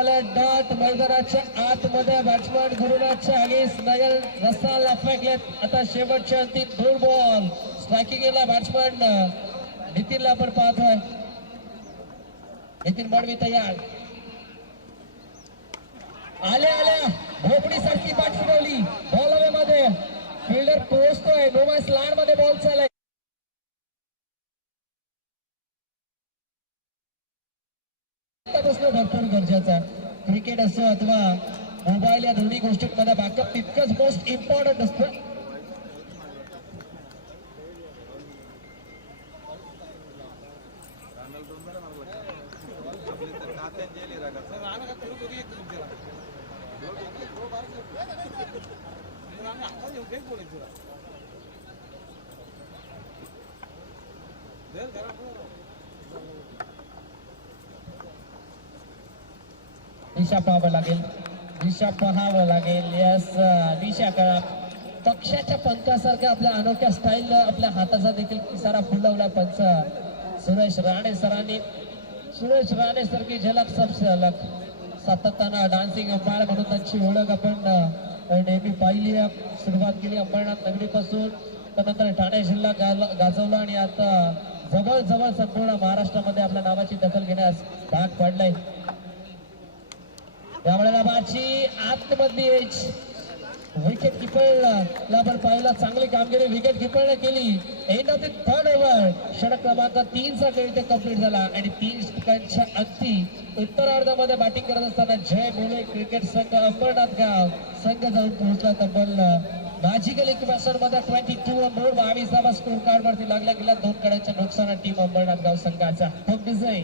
डॉट मैदानाच्या आतमध्ये बॅट्समॅन गुरुनाथच्या आगीस नगल रसाला फेकलेत. आता शेवटचे अंतिम 2 बॉल स्ट्रायकिंगला बॅट्समॅन नितीनला आपण पाहतोय. नितीन मडवी तयार आल्या भोपडी सारखी बॅट फिरवली बॉल हवे मध्ये फिल्डर पोहोचतोय. नोमास लाईन मध्ये बॉल चालय. भरपूर गरजेचा क्रिकेट असो अथवा मोबाईल या दोन्ही गोष्टींमध्ये बॅकअप तितकंच मोस्ट इम्पॉर्टंट असतं. दिशा पाहावं लागेल. यस दिशा करा. पक्षाच्या पंखासारख्या आपल्या अनोख्या स्टाईल आपल्या हाताचा देखील इशारा फुलवला पंच सुरेश राणे सरांनी. सुरेश राणे सारखी झलक सबसे अलग. सातत्यानं डान्सिंग अंपायर म्हणून त्यांची ओळख आपण नेहमी पाहिली आहे. सुरुवात केली अंबरनाथ नगरीपासून, त्यानंतर ठाणे जिल्हा गाजवला आणि आता जवळ संपूर्ण महाराष्ट्रामध्ये आपल्या नावाची दखल घेण्यास भाग पडलाय. त्यावेळेला बाची आतमधली एज विकेट किपरला आपण पाहिला. चांगली कामगिरी विकेट किपरने केली. End of the 3rd over षटक क्रमांक 3चा खेळ इथे कंप्लीट झाला आणि 3 षटकांच्या अंती उत्तरार्धामध्ये बॅटिंग करत असताना जय बोले क्रिकेट संघ अंबरनाथ गाव संघ जाऊन पोहोचला. तब्बल मॅजिकल इक्वेशन मध्ये 22 बोर्ड 22 स्कोर कार्ड वरती लागला गेला. 2 गड्यांच्या नुकसानात टीम अंबरनाथ गाव संघाचा खूप विजय.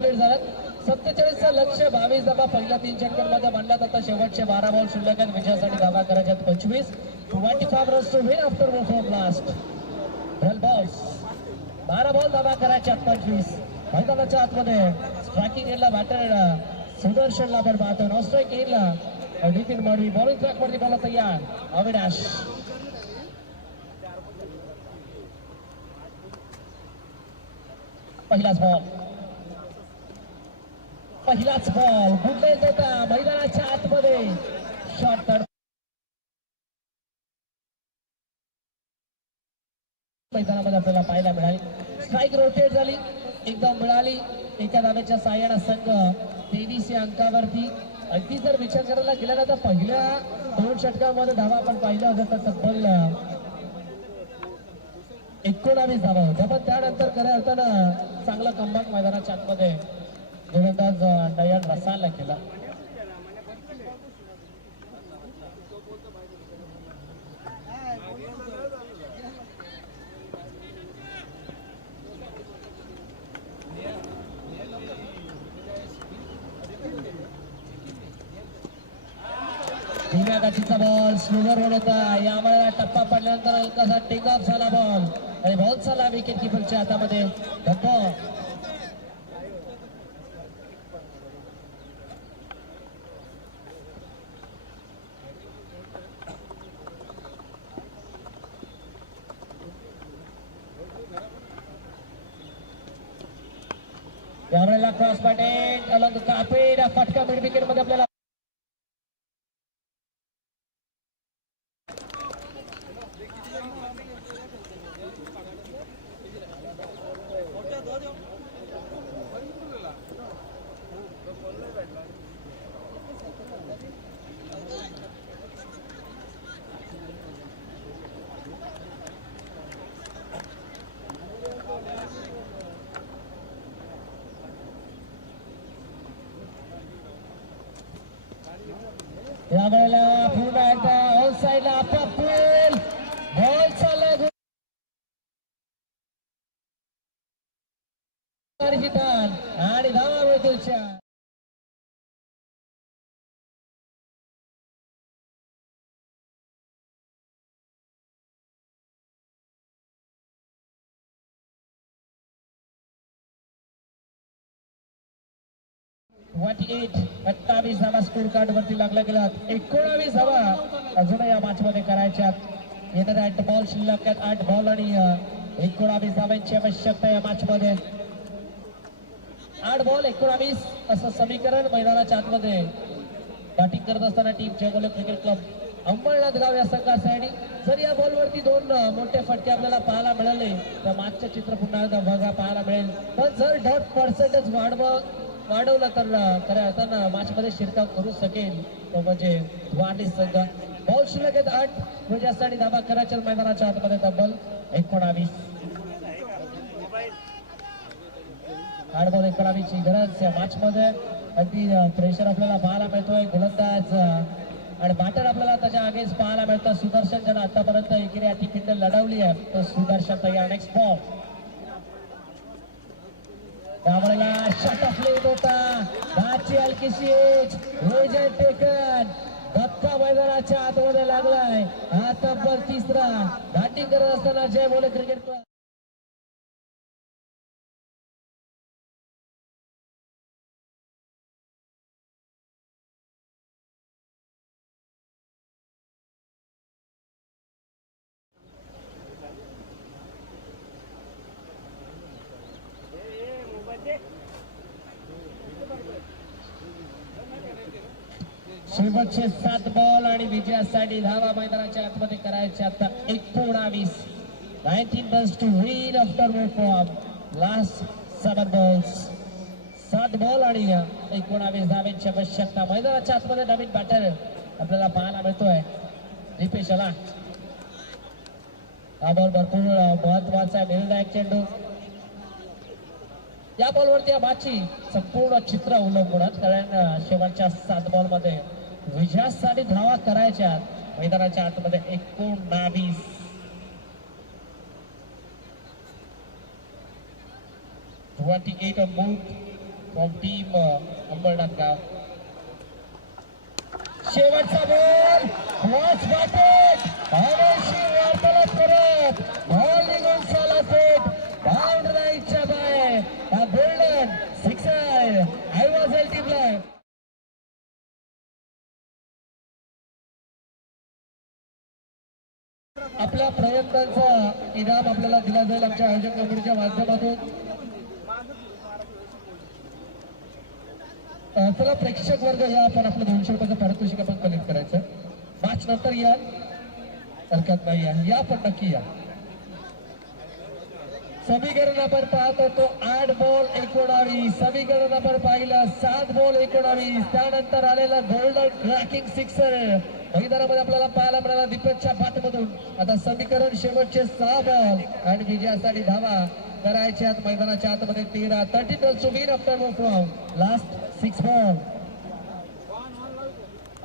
झाला 47चं लक्ष्य 22 धाबा पहिल्या 3 षटकांमध्ये मांडल्यात. आता शेवटचे 12 बॉल शिल्लक आहेत. विजयासाठी धावा करायच्यात 25. 25 runs to win after 4 last 12 balls. 12 ball धावा करायच्यात 25. मैदानाच्या आतमध्ये स्ट्रायकिंग एंडला बॅटर सुदर्शनला आपण पाहतो. नॉन स्ट्राईक एंडला नितीन मडवी. बॉलिंग ट्रॅक वरती बॉल तयार. अविनाश पहिलाच बॉल गुडलेत होता मैदानाच्या आतमध्ये. शॉट मैदानामध्ये आपल्याला पाहायला मिळाली. स्ट्राईक रोटेट झाली, एकदम मिळाली. एका धाब्याच्या साह्याने संघ 23 या अंकावरती. अगदी जर विचार करायला गेला तर पहिल्या 2 षटकांमध्ये धावा आपण पाहिल्या होत्या तर तब्बल 19 धावा होत्या, पण त्यानंतर खऱ्या अर्थानं चांगला कमबॅक मैदानाच्या आतमध्ये गोलंदाज नयन रसालला केला. धीम्या गतीचा बॉल स्लोवर होत होता. यामुळे टप्पा पडल्यानंतर हलकासा टेक ऑफ झाला बॉल आणि बॉल झाला विकेट किपरच्या हातामध्ये. धप्पा यावेळेला क्रॉस बॅटेड अलग कापेड फटका मिड विकेट मध्ये आपल्याला या वेळेला पूर्ण एकदा ऑन साईडला आपला पूल बॉल चालला आणि धावा मिळतोच्या (28) 28 धावा स्कोर कार्ड वरती लागला गेला. 19 धावा अजून या मॅच मध्ये करायच्या. येणाऱ्या 8 बॉल शिल्लक आहेत. 8 बॉल आणि 19 धावांची आवश्यकता या मॅच मध्ये. 8 बॉल 19 असं समीकरण मैदानाच्या आतमध्ये बॅटिंग करत असताना टीम जयगोले क्रिकेट क्लब अंबरनाथ गाव या संघासाठी जर या बॉलवरती 2 मोठे फटके आपल्याला पाहायला मिळाले तर मागचे चित्र पुन्हा एकदा बघा पाहायला मिळेल. पण जर डॉट पर्सेंटेज वाढवलं तर खऱ्या अर्थानं मॅच मध्ये शिरकाव करू शकेल तो म्हणजे वाढली संघ. बॉल शिल्लक आहेत 8 म्हणजे यासाठी धावा करायच्या मैदानाच्या आतमध्ये तब्बल 19. 8 बॉल 19 ची गरज या मॅच मध्ये. अगदी प्रेशर आपल्याला पाहायला मिळतोय. गोलंदाज आणि बॅटर आपल्याला त्याच्या अगेन्स्ट पाहायला मिळतं. सुदर्शन ज्यानं आतापर्यंत एकेरी अतिपिंड लढवली आहे तो सुदर्शन तयार. नेक्स्ट बॉल त्यामुळे शटफलेट होता. बाची हलकीशी विजय टेकन धक्का मैदानाच्या आतमध्ये लागलाय. हा तब्बल 3रा बॅटिंग करत असताना जय बोले क्रिकेट क्लब शेवटचे 7 बॉल आणि विजयासाठी धावा मैदानाच्या आतमध्ये करायचे. आता 19 runs to read after move form last 7 balls. 7 ball आणि 19 धावांची आवश्यकता. मैदानाच्या आतमध्ये नवीन बॅटर आपल्याला पाहायला मिळतोय दीपेश आला. हा बॉल भरपूर महत्वाचा आहे. निर्णायक चेंडू या बॉलवरती या मॅचची संपूर्ण चित्र अवलंबून कारण शेवटच्या 7 बॉल मध्ये विजयासाठी धावा करायच्या मैदानाच्या आतमध्ये. 19 28 मूव फ्रॉम टीम अंबरनाथ गाव. शेवटचा बॉल क्रॉस बॅटेड हवेशी वार्तालाप करत बॉल निघून चालला थेट बाउंड्रीच्या बाहेर. हा golden sixer I was L team live. आपल्या प्रयत्नांचा इनाम आपल्याला दिला जाईल आमच्या आयोजक कमिटीच्या माध्यमातून. चला प्रेक्षक वर्ग या आपण आपलं 200 रुपयाचं पारितोषिक आपण कलेक्ट करायचं. मॅच नंतर या हरकत नाही आहे. या पण नक्की या. समीकरण आपण पाहत होतो 8 बॉल 19. समीकरण आपण पाहिलं 7 बॉल 19. त्यानंतर आलेला गोल्डन क्रॅकिंग सिक्सर मैदानामध्ये आपल्याला पाहायला मिळाला दीपकच्या बाटमधून. आता समीकरण शेवटचे 6 बॉल आणि विजयासाठी धावा करायच्या मैदानाच्या आतमध्ये 13 runs to win after move from last 6 ball.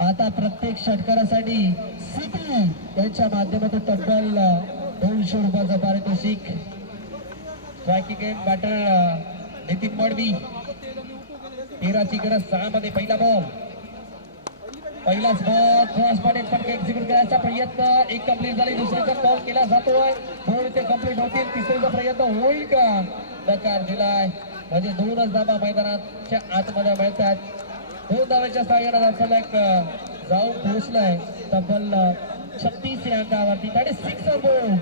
आता प्रत्येक षटकारासाठी सिटी यांच्या माध्यमातून तब्बल 200 रुपयाचं पारितोषिक. Striking end batter Nitin Madavi. 13ची गरज 6 मध्ये पहिला बॉल. पहिलाच बॉल क्रॉस मध्ये पटके एक्झिक्यूट करायचा प्रयत्न. एक कंप्लीट झाली. दुसऱ्याचा बॉल केला जातोय. 2 ते कंप्लीट होतील. तिसऱ्याचा प्रयत्न होईल का? नकार दिलाय. म्हणजे 2च धावा मैदानाच्या आतमध्ये मिळतात. 2 धावेच्या सहाय्याने फलक जाऊन पोहोचलाय तब्बल 36 या अंकावरती. 36 बोल.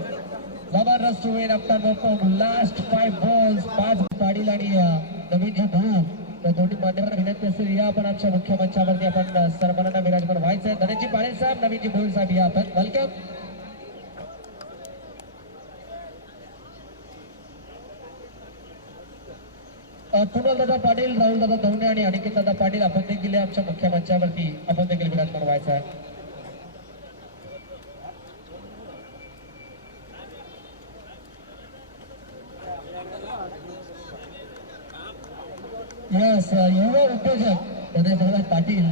जबरदस्त win after from last 5 balls. 5 पाडील आणि नवीनजी भू त्या दोन्ही मान्यवर विनंती असेल या आपण आमच्या मुख्य मंचावरती आपण सर्वांना विराजमान व्हायचंय. धनंजय पाटील साहेब, नवीनजी भोळ साहेब या आपण वेलकम. कुणाल दादा पाटील, राहुल दादा धवणे आणि अनिकेत दादा पाटील आपण देखील आमच्या मुख्य मंचावरती आपण देखील विराजमान व्हायचं आहे. यस युवा उद्योजक धनंजय पाटील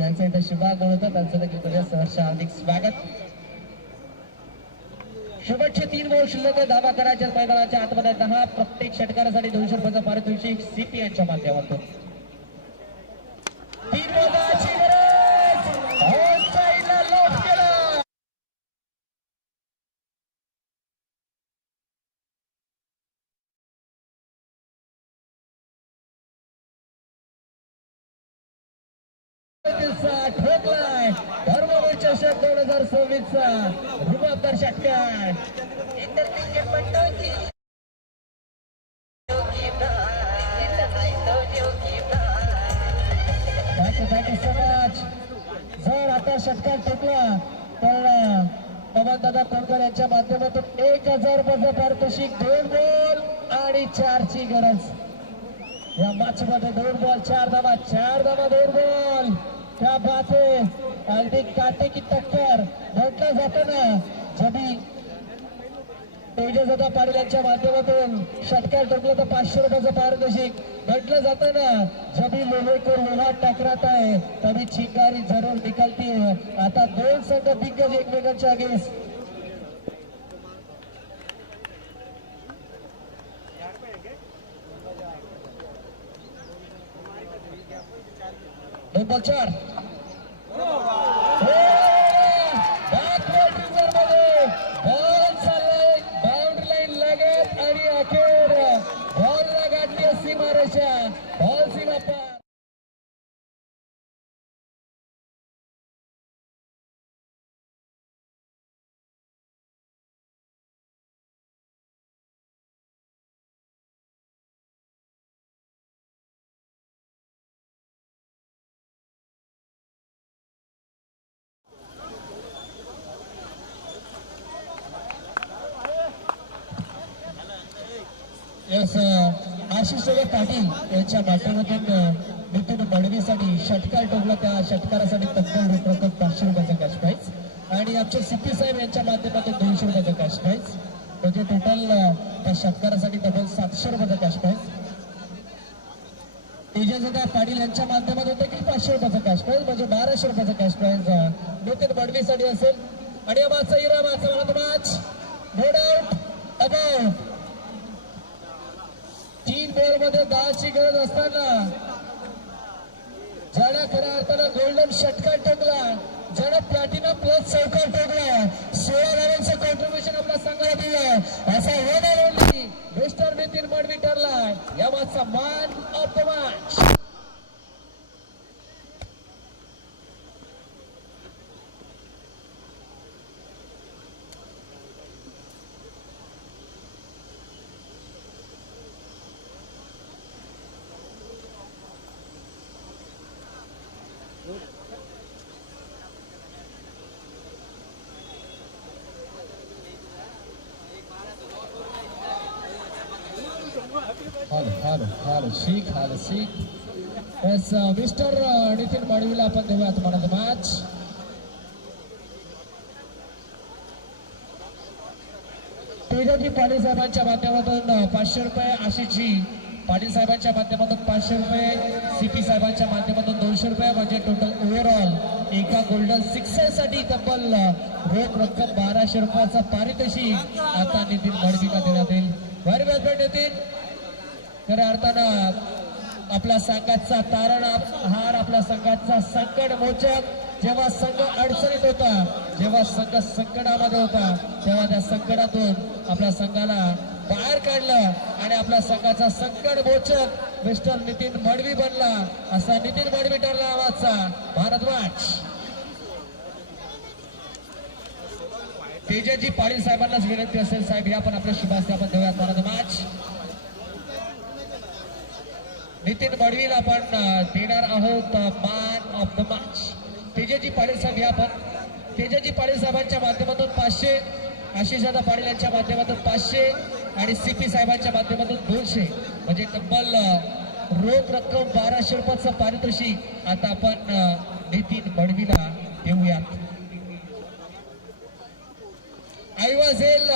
यांचं इथं शुभागमन होतं. त्यांचं देखील सहर्ष हार्दिक स्वागत. शेवटचे 3 बॉल शिल्लक धावा करायच्या मैदानाच्या आतमध्ये 10. प्रत्येक षटकारासाठी 200 रुपयाचं पारितोषिक सीपी यांच्या माध्यमातून. 3 बॉलाची गरज. ऑनसाइडला लॉक केला. ठोकलाय धर्मवीर चषक 2026 चा रुबाबदार षटकार. समाज जर आता षटकार ठोकला तर पवनदादा कोणकर यांच्या माध्यमातून 1000 रुपयाचं पारितोषिक. 2 बॉल आणि 4 ची गरज. या मॅच मध्ये 2 बॉल 4 धावा. 4 धावा 2 बॉल. क्या बात है. अगदी काटे की टक्कर. म्हटलं जातं ना जबी तेजदादा पाटील यांच्या माध्यमातून षटकार ठोकलं तर 500 रुपयाचं पारितोषिक. म्हटलं जातं ना जबी लोहे को लोहा टकराता है तभी चिंगारी जरूर निकलती है. आता 2 संघ दिग्गज एकमेकांच्या अगेन्स्ट. बॉल 4 बॉल चाललाय बाउंड्री लाईन लगत आणि अखेर बॉलला गाठली सीमारेषा. बॉल सीमा पार. यस आशिष पाटील यांच्या माध्यमातून नितीन मडवीसाठी षटकार ठोकला. त्या षटकारासाठी तब्बल रक्कम 500 रुपयाचा कॅश प्राईज आणि आमचे सिप्पी साहेब यांच्या माध्यमातून 200 रुपयाचा कॅश प्राईज. म्हणजे टोटल त्या षटकारासाठी तब्बल 700 रुपयाचा कॅश प्राईज. तेजदादा पाटील यांच्या माध्यमातून देखील 500 रुपयाचा कॅश प्राईज म्हणजे 1200 रुपयाचा कॅश प्राईज नितीन मडवीसाठी असेल. आणि माझा इरा माझा मला match no doubt about 3 ball मध्ये 10 ची गरज असताना ज्याला खऱ्या अर्थानं गोल्डन षटकार ठोकला, ज्याला प्लॅटिनम प्लस चौकार ठोकला, 16 धावांचं कॉन्ट्रीब्युशन आपल्या संघाला दिलं असा one and only mister Nitin Madavi ठरला या मॅचचा मॅन ऑफ द मॅच. हालो शीख एस मिस्टर नितीन मडवीला आपण देऊयात म्हणत मॅच. तेजाजी पाटील साहेबांच्या माध्यमातून 500 रुपये, आशिषजी पाटील साहेबांच्या माध्यमातून 500 रुपये, सीपी साहेबांच्या माध्यमातून 200 रुपये, म्हणजे टोटल ओव्हरऑल एका गोल्डन सिक्सरसाठी तब्बल रोख रक्कम 1200 रुपयाचा पारितोषिक आता नितीन मडवीला देण्यात येईल. व्हेरी वेल प्लेड नितीन. खऱ्या अर्थानं आपल्या संघाचा तारणहार, आपल्या संघाचा संकट मोचक. जेव्हा संघ अडचणीत होता, जेव्हा संघ संकटामध्ये होता, तेव्हा त्या संकटातून आपल्या संघाला बाहेर काढलं आणि आपल्या संघाचा संकट मोचक मिस्टर नितीन मडवी बनला. असा नितीन मडवी ठरला नावाचा भारतवाच. तेजाजी पाटील साहेबांनाच विनंती असेल, साहेब या पण आपल्या शुभास्ते आपण देऊयात भारतवाच. नितीन मडवीला आपण देणार आहोत man of the match. Tejaji Patil साहेब या पण तेजाजी पाटील साहेबांच्या माध्यमातून 500, आशिषदादा पाटील यांच्या माध्यमातून 500 आणि सीपी साहेबांच्या माध्यमातून 200, म्हणजे तब्बल रोख रक्कम 1200 रुपयाचं पारितोषिक आता आपण नितीन मडवीला देऊयात. ऐवजेल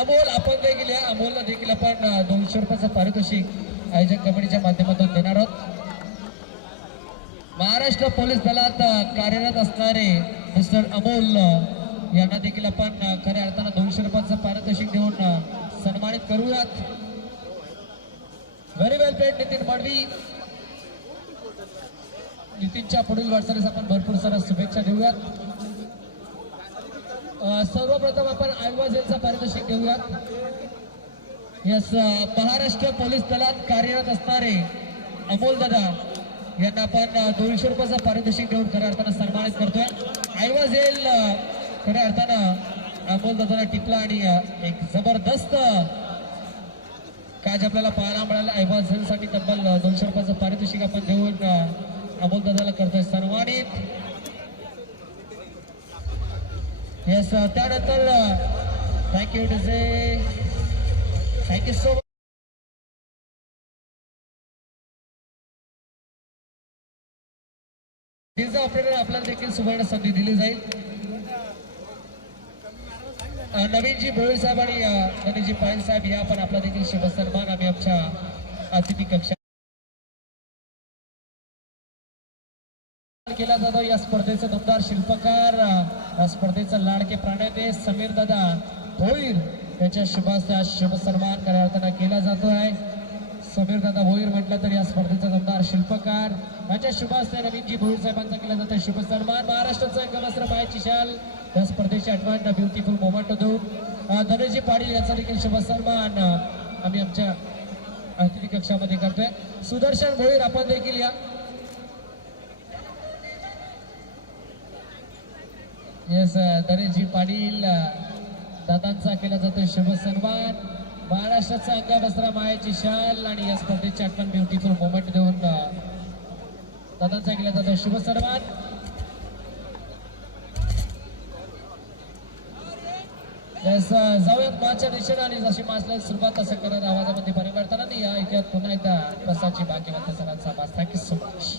अमोल आपण देखील या अमोलला देखील आपण 200 रुपयाचं पारितोषिक आयोजक कमिटीच्या माध्यमातून देणार आहोत. महाराष्ट्र पोलीस दलात कार्यरत असणारे मिस्टर अमोल यांना देखील आपण खऱ्या अर्थानं 200 रुपयाचं पारितोषिक देऊन सन्मानित करूयात. व्हेरी वेल प्लेड नितीन मडवी. नितीनच्या पुढील वाटचालीस आपण भरपूर साऱ्या शुभेच्छा देऊयात. सर्वप्रथम आपण ऐवजेलचं पारितोषिक देऊयात. यस, महाराष्ट्र पोलीस दलात कार्यरत असणारे अमोल दादा यांना आपण 200 रुपयाचं पारितोषिक देऊन खऱ्या अर्थानं सन्मानित करतोय. ऐवजेल खऱ्या अर्थानं अमोल दादाला टिपला आणि एक जबरदस्त काज आपल्याला पाहायला मिळालं. ऐवजेलसाठी तब्बल 200 रुपयाचं पारितोषिक आपण देऊन अमोल दादाला करतोय सन्मानित. यस, त्यानंतर थँक्यू सो मच. डिझा ऑपरेटर आपल्याला देखील सुवर्ण संधी दिली जाईल. नवीनजी भोईर साहेब आणि गणेशजी पाटील साहेब या पण आपला देखील शुभसन्मान आम्ही आमच्या अतिथी कक्षा केला जातो. या स्पर्धेचे दमदार शिल्पकार, या स्पर्धेचा लाडके प्राणेते समीर दादा भोईर यांच्या शुभास्ते शुभसन्मान खऱ्या अर्थानं केला जातो आहे. समीर दादा भोईर म्हटलं तर या स्पर्धेचा दमदार शिल्पकार यांच्या शुभास्ते नवीनजी भोईर साहेबांचा केला जातो शुभसन्मान. महाराष्ट्राचा अंगवस्त्र मायेची शाल या स्पर्धेची आठवण ब्युटिफुल मोमेंट देऊन धनेजी पाटील यांचा देखील शुभसन्मान आम्ही आमच्या अतिथी कक्षामध्ये करतोय. सुदर्शन भोईर आपण देखील या. येस, धनेजी पाटील दादांचा केला जातो शुभसन्मान. महाराष्ट्राचा अंगवस्त्र मायेची शाल आणि या स्पर्धेची आठवण ब्युटिफुल मोमेंट देऊन दादांचा केला जातो शुभसन्मान. जाऊयात माच्या दिशेने आणि जशी मासला सुरुवात असं करत आवाजामध्ये परिवर्तनाने या ऐकूयात पुन्हा एकदा प्रसादची बाकी सरांचा आवाज. Thank you so much.